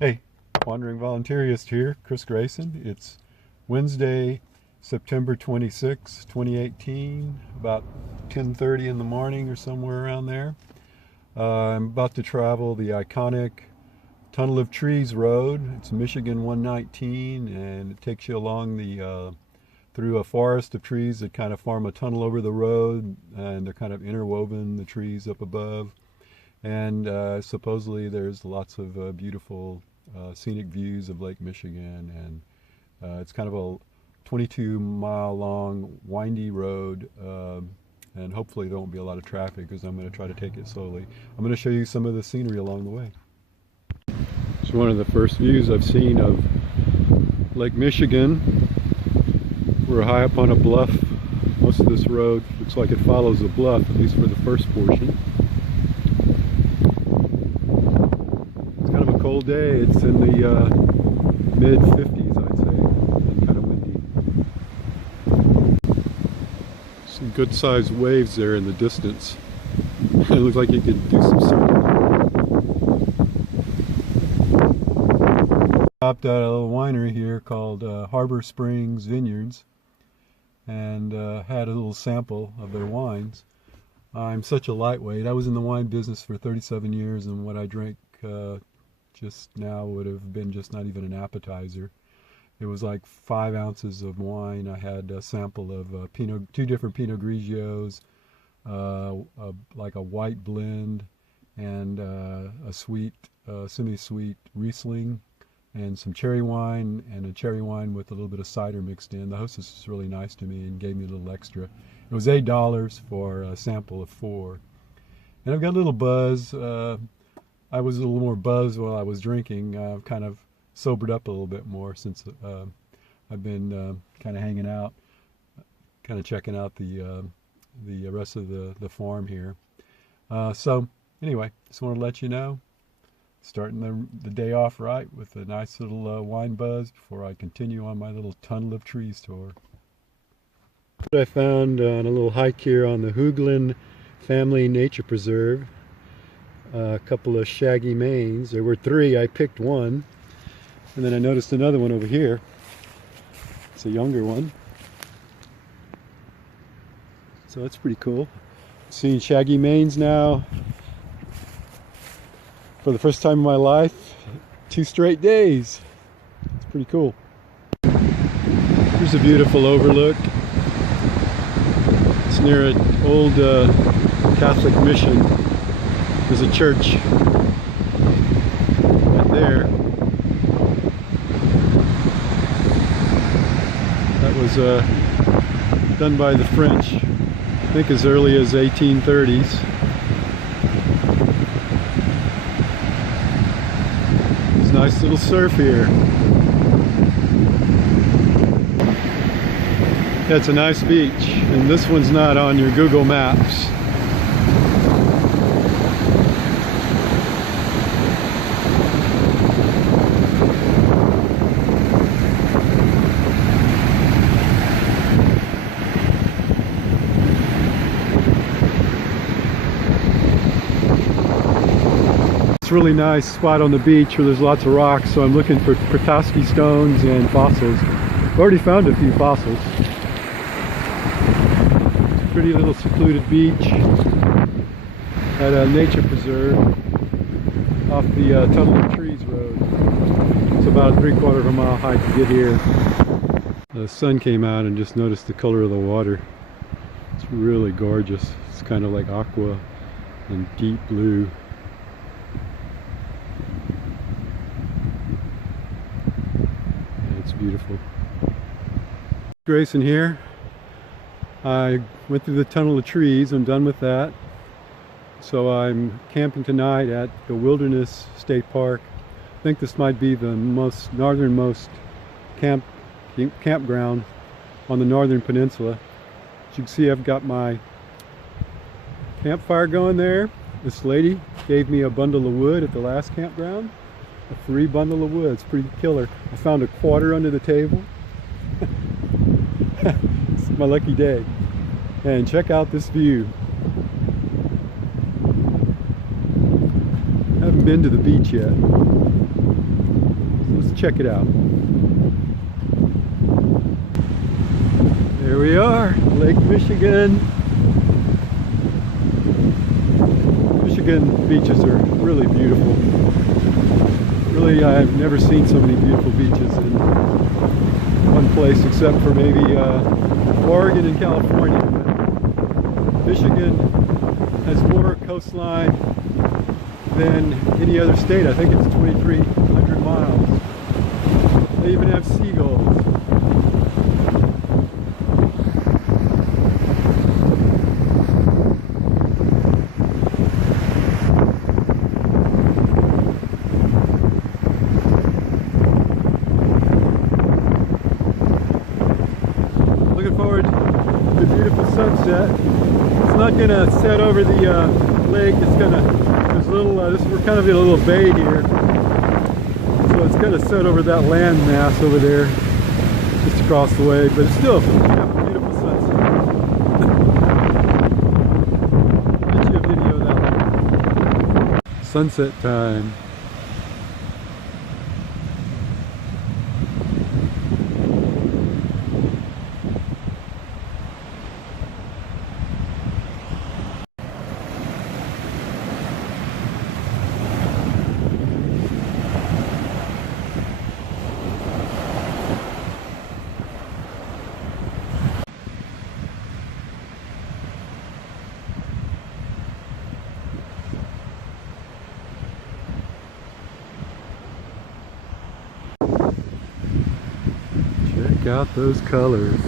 Hey, Wandering Volunteerist here, Chris Grayson. It's Wednesday, September 26, 2018, about 10:30 in the morning or somewhere around there. I'm about to travel the iconic Tunnel of Trees Road. It's Michigan 119, and it takes you along through a forest of trees that kind of form a tunnel over the road, and they're kind of interwoven, the trees up above. And supposedly there's lots of beautiful scenic views of Lake Michigan, and it's kind of a 22-mile long windy road, and hopefully there won't be a lot of traffic because I'm going to try to take it slowly. I'm going to show you some of the scenery along the way. It's one of the first views I've seen of Lake Michigan. We're high up on a bluff. Most of this road looks like it follows a bluff, at least for the first portion. Cold day. It's in the mid-50s, I'd say, and kind of windy. Some good-sized waves there in the distance. It looks like you could do some surfing. Stopped at a little winery here called Harbor Springs Vineyards, and had a little sample of their wines. I'm such a lightweight. I was in the wine business for 37 years, and what I drank just now would have been just not even an appetizer. It was like 5 ounces of wine. I had a sample of two different Pinot Grigios, like a white blend, and a sweet, semi-sweet Riesling, and some cherry wine, and a cherry wine with a little bit of cider mixed in. The hostess was really nice to me and gave me a little extra. It was $8 for a sample of 4. And I've got a little buzz. I was a little more buzzed while I was drinking. I've kind of sobered up a little bit more since I've been kind of hanging out, kind of checking out the rest of the farm here. So anyway, just want to let you know, starting the day off right with a nice little wine buzz before I continue on my little Tunnel of Trees tour. I found on a little hike here on the Woolam Family Nature Preserve. A couple of shaggy manes. There were 3. I picked one, and then I noticed another one over here. It's a younger one, so that's pretty cool. Seeing shaggy manes now for the first time in my life, 2 straight days. It's pretty cool. Here's a beautiful overlook. It's near an old Catholic mission. There's a church right there. That was done by the French, I think as early as 1830s. There's a nice little surf here. Yeah, it's a nice beach, and this one's not on your Google Maps. Really nice spot on the beach where there's lots of rocks, so I'm looking for Petoskey stones and fossils. I've already found a few fossils. It's a pretty little secluded beach at a nature preserve off the Tunnel of Trees Road. It's about a 3/4 of a mile hike to get here. The sun came out and just noticed the color of the water. It's really gorgeous. It's kind of like aqua and deep blue. Beautiful. Grayson here. I went through the Tunnel of Trees. I'm done with that. So I'm camping tonight at the Wilderness State Park. I think this might be the northernmost campground on the northern peninsula. As you can see, I've got my campfire going there. This lady gave me a bundle of wood at the last campground. A free bundle of wood. It's pretty killer. I found a quarter under the table. It's my lucky day. And check out this view. I haven't been to the beach yet. check it out. There we are, Lake Michigan. Michigan beaches are really beautiful. Really, I've never seen so many beautiful beaches in one place, except for maybe Oregon and California. But Michigan has more coastline than any other state. I think it's 2,300 miles. They even have seagulls. Looking forward to the beautiful sunset. It's not going to set over the lake. It's going to, there's little, we're kind of in a little bay here. So it's going to set over that land mass over there, just across the way. But it's still a beautiful sunset. I'll get you a video of that one. Sunset time. Check out those colors.